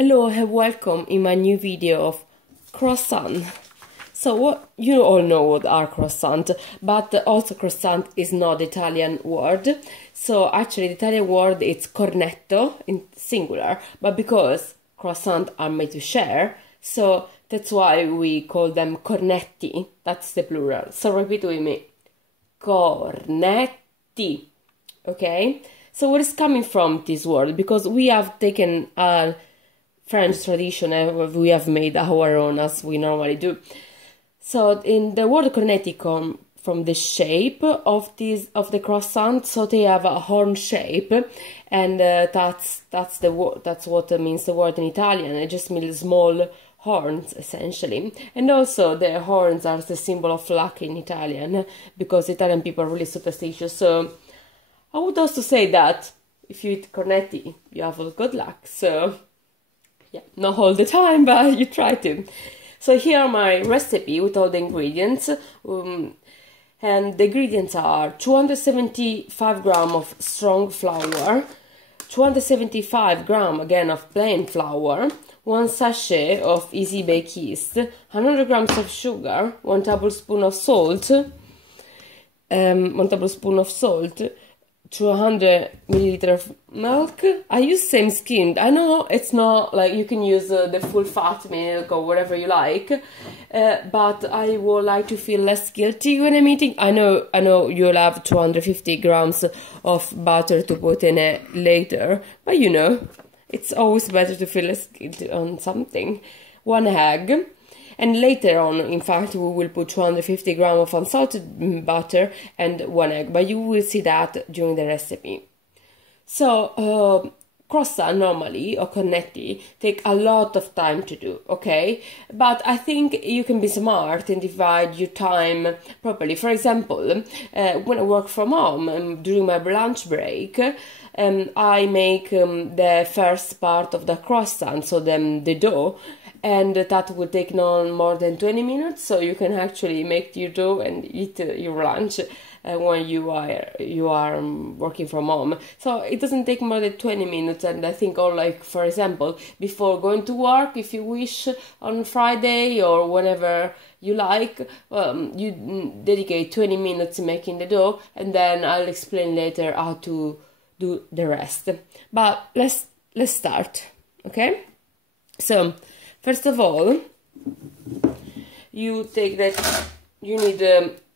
Hello and welcome in my new video of croissant. So what you all know what are croissant, but also croissant is not the Italian word. So actually the Italian word is cornetto in singular, but because croissant are made to share, so that's why we call them cornetti. That's the plural. So repeat with me. Cornetti. Okay? So where is coming from this word? Because we have taken a French tradition and we have made our own as we normally do. So in the word cornetti come from the shape of the croissant. So they have a horn shape, and that's what means the word in Italian. It just means small horns essentially, and also the horns are the symbol of luck in Italian because Italian people are really superstitious. So I would also say that if you eat cornetti, you have good luck. So yeah, not all the time, but you try to. So here are my recipe with all the ingredients. And the ingredients are 275 grams of strong flour, 275 grams again of plain flour, 1 sachet of easy bake yeast, 100 grams of sugar, 1 tablespoon of salt, 200 milliliters of milk. I use same skim. I know it's not like you can use the full fat milk or whatever you like, but I would like to feel less guilty when I'm eating. I know you'll have 250 grams of butter to put in it later, but you know, it's always better to feel less guilty on something. 1 egg. And later on, in fact, we will put 250 grams of unsalted butter and 1 egg, but you will see that during the recipe. So, croissant normally, or cornetti, take a lot of time to do, okay? But I think you can be smart and divide your time properly. For example, when I work from home, during my lunch break, I make the first part of the croissant, so then the dough, and that will take no more than 20 minutes, so you can actually make your dough and eat your lunch when you are working from home. So it doesn't take more than 20 minutes, and I think, or like for example, before going to work, if you wish, on Friday or whenever you like, you dedicate 20 minutes making the dough, and then I'll explain later how to do the rest. But let's start, okay? So first of all, you take that you need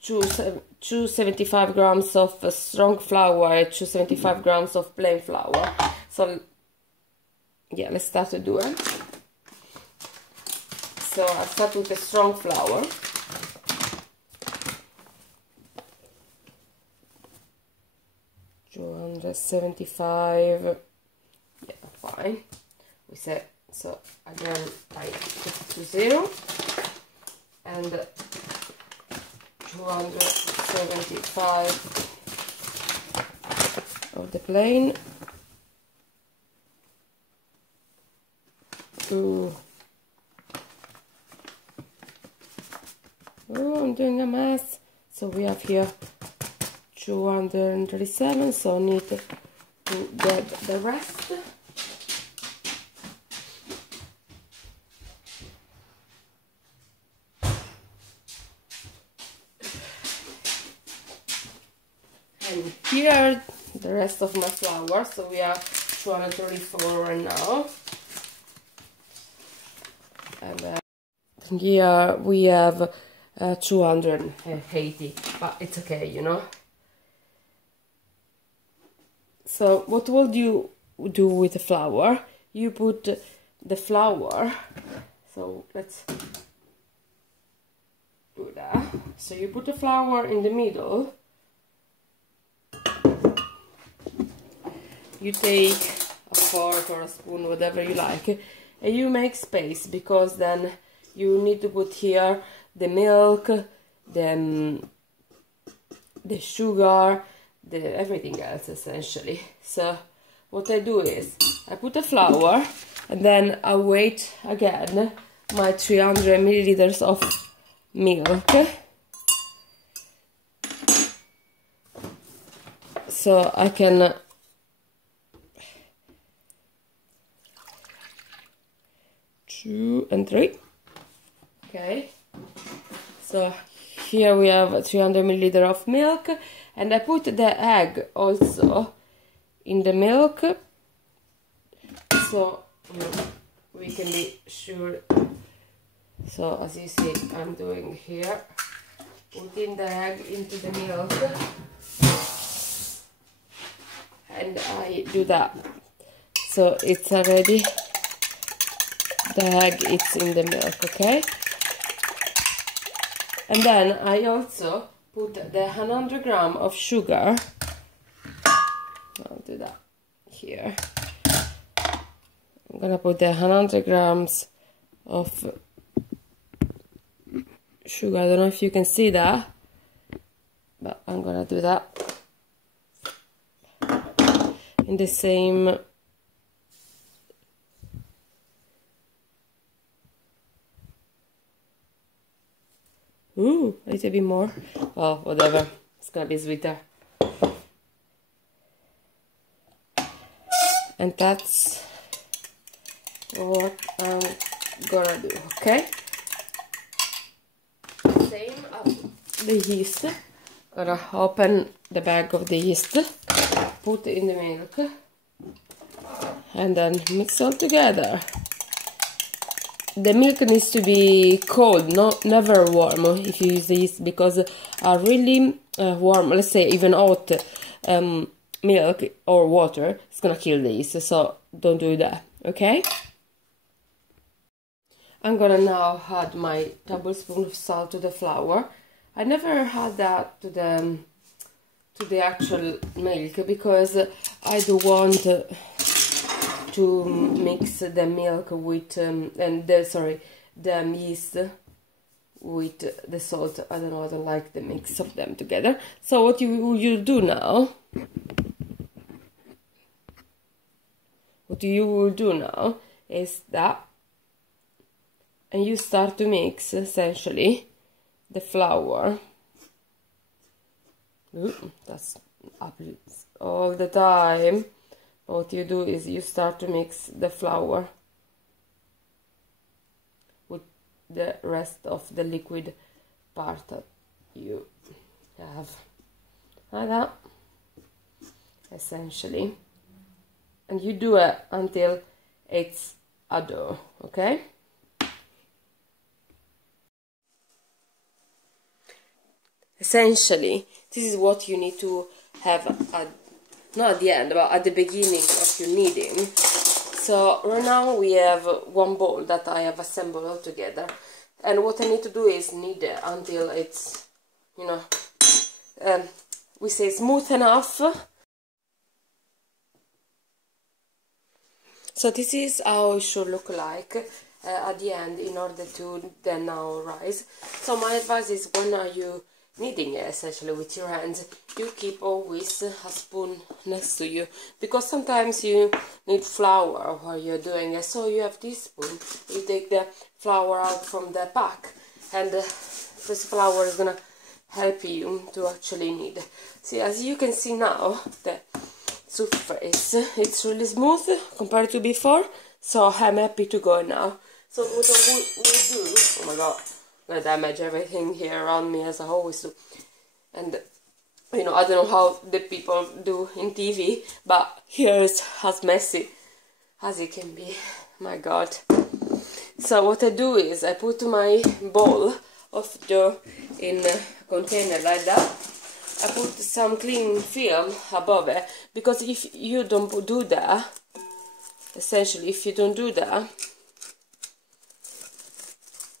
275 grams of strong flour, 275 grams of plain flour. So yeah, let's start to do it. So I start with the strong flour. $275, yeah, fine. We said. So again, I put it to 0 and 275 of the plain. Ooh. Oh, I'm doing a mess. So we have here 237, so I need to get the rest. And here the rest of my flour, so we have 234 right now, and here we have 280, but it's okay, you know. So what would you do with the flour? You put the flour, so let's do that. So you put the flour in the middle. You take a fork or a spoon, whatever you like, and you make space, because then you need to put here the milk, the sugar, everything else essentially. So what I do is I put the flour, and then I wait again my 300 milliliters of milk. So I can 2 and 3. Okay, so here we have 300 milliliters of milk, and I put the egg also in the milk, so we can be sure. So as you see, I'm doing here, putting the egg into the milk, and I do that. So it's already, the egg is in the milk, okay? And then I also put the 100 grams of sugar. I'll do that here. I'm gonna put the 100 grams of sugar. I don't know if you can see that, but I'm gonna do that in the same. Ooh, a little bit more. Oh, whatever. It's gonna be sweeter. And that's what I'm gonna do, okay? Same as the yeast. Gonna open the bag of the yeast, put it in the milk, and then mix all together. The milk needs to be cold, never warm if you use the yeast, because a really warm, let's say even hot milk or water is gonna kill the yeast, so don't do that, okay? I'm gonna now add my tablespoon of salt to the flour. I never add that to the actual milk because I do want to mix the milk with the yeast with the salt. I don't know, I don't like the mix of them together. So what you do now, is that, and you start to mix essentially the flour. Ooh, that's happens all the time. What you do is you start to mix the flour with the rest of the liquid part that you have, like that, essentially, and you do it until it's a dough, okay? Essentially, this is what you need to have not at the end, but at the beginning of your kneading. So right now we have one bowl that I have assembled all together, and what I need to do is knead it until it's, you know, we say smooth enough. So this is how it should look like at the end, in order to then now rise. So my advice is, when are you kneading it essentially with your hands, you keep always a spoon next to you, because sometimes you need flour while you're doing it. So you have this spoon, you take the flour out from the pack, and this flour is gonna help you to actually knead. See, as you can see now, the surface, it's really smooth compared to before, so I'm happy to go now. So what I will do, oh my god, I damage everything here around me as I always do, and you know, I don't know how the people do in TV, but here it's as messy as it can be, my god. So what I do is I put my bowl of dough in a container like that. I put some cling film above it, because if you don't do that, essentially if you don't do that,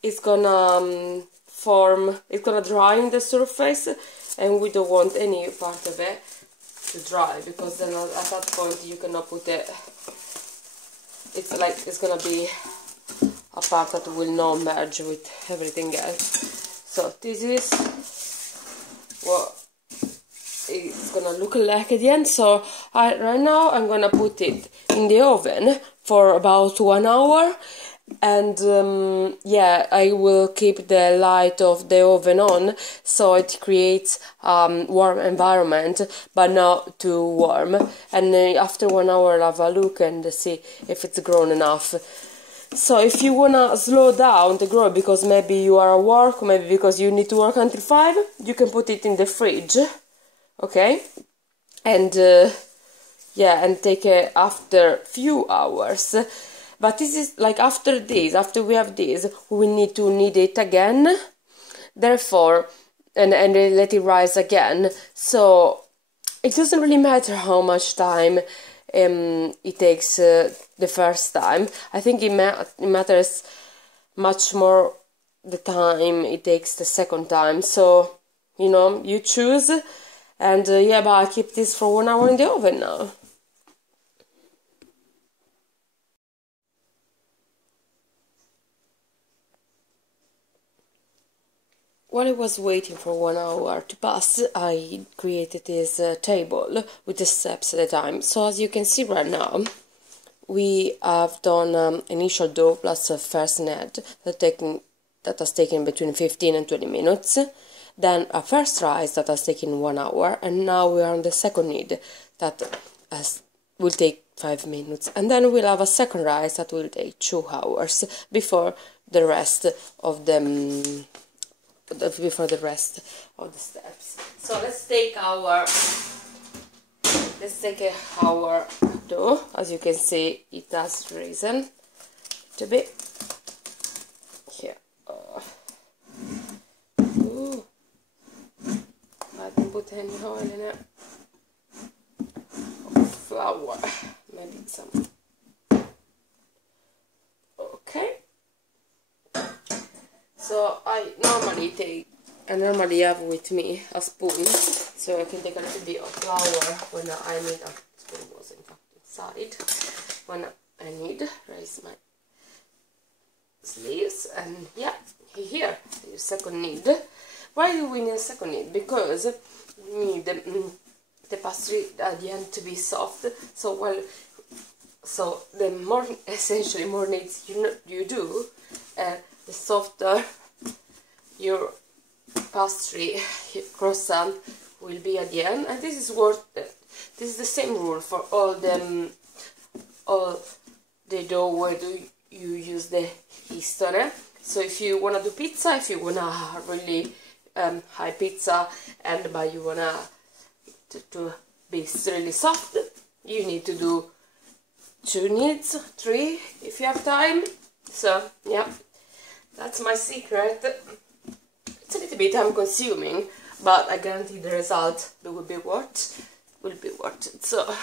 it's gonna form, it's gonna dry in the surface, and we don't want any part of it to dry, because then at that point you cannot put it, it's like it's gonna be a part that will not merge with everything else. So this is what it's gonna look like at the end. So right now I'm gonna put it in the oven for about 1 hour, and yeah, I will keep the light of the oven on so it creates warm environment, but not too warm. And after 1 hour I'll have a look and see if it's grown enough. So if you wanna slow down the grow because maybe you are at work, maybe because you need to work until 5, you can put it in the fridge, okay? And yeah, and take it after few hours. But this is like after this, after we have this, we need to knead it again. Therefore, and let it rise again. So it doesn't really matter how much time it takes the first time. I think it matters much more the time it takes the second time. So, you know, you choose. And yeah, but I keep this for 1 hour in the oven now. While I was waiting for 1 hour to pass, I created this table with the steps at a time. So as you can see right now, we have done initial dough plus a first knead that has taken between 15 and 20 minutes. Then a first rise that has taken 1 hour, and now we are on the second knead that will take 5 minutes. And then we'll have a second rise that will take 2 hours before the rest of the steps. So let's take our dough. As you can see, it has risen a bit here. I didn't put any oil in it. Flour, maybe some. Okay. So I normally have with me a spoon, so I can take a little bit of flour when I need. A spoon was in fact inside. When I need, raise my sleeves, and yeah, here the second knead. Why do we need a second knead? Because we need the pastry at the end to be soft. So the more essentially more kneads you do, the softer your pastry, your croissant will be at the end. And this is the same rule for all the dough where you use the yeast on it. So if you wanna do pizza, if you wanna really high pizza, but you wanna to be really soft, you need to do 2 kneads, 3 if you have time. So yeah, that's my secret. It's a little bit time consuming, but I guarantee the result will be worth it. So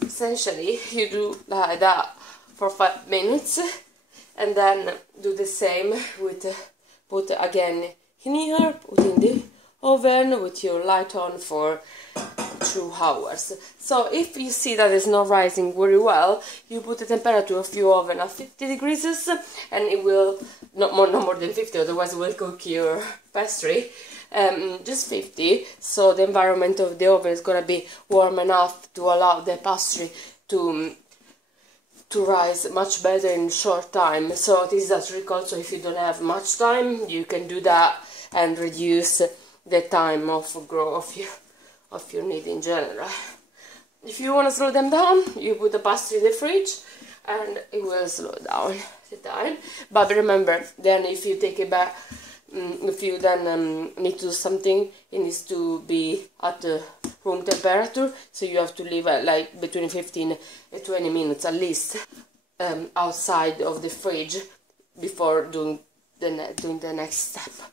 essentially you do like that for 5 minutes, and then do the same with put again in here, put in the oven with your light on for 2 hours. So if you see that it's not rising very well, you put the temperature of your oven at 50 degrees, and it will no more than 50, otherwise it will cook your pastry. Just 50, so the environment of the oven is gonna be warm enough to allow the pastry to rise much better in short time. So this is a trick also. If you don't have much time, you can do that and reduce the time of growth of your knead in general. If you want to slow them down, you put the pastry in the fridge and it will slow down the time. But remember, then if you take it back, if you then need to do something, it needs to be at room temperature, so you have to leave it like between 15 and 20 minutes at least outside of the fridge before doing the next step.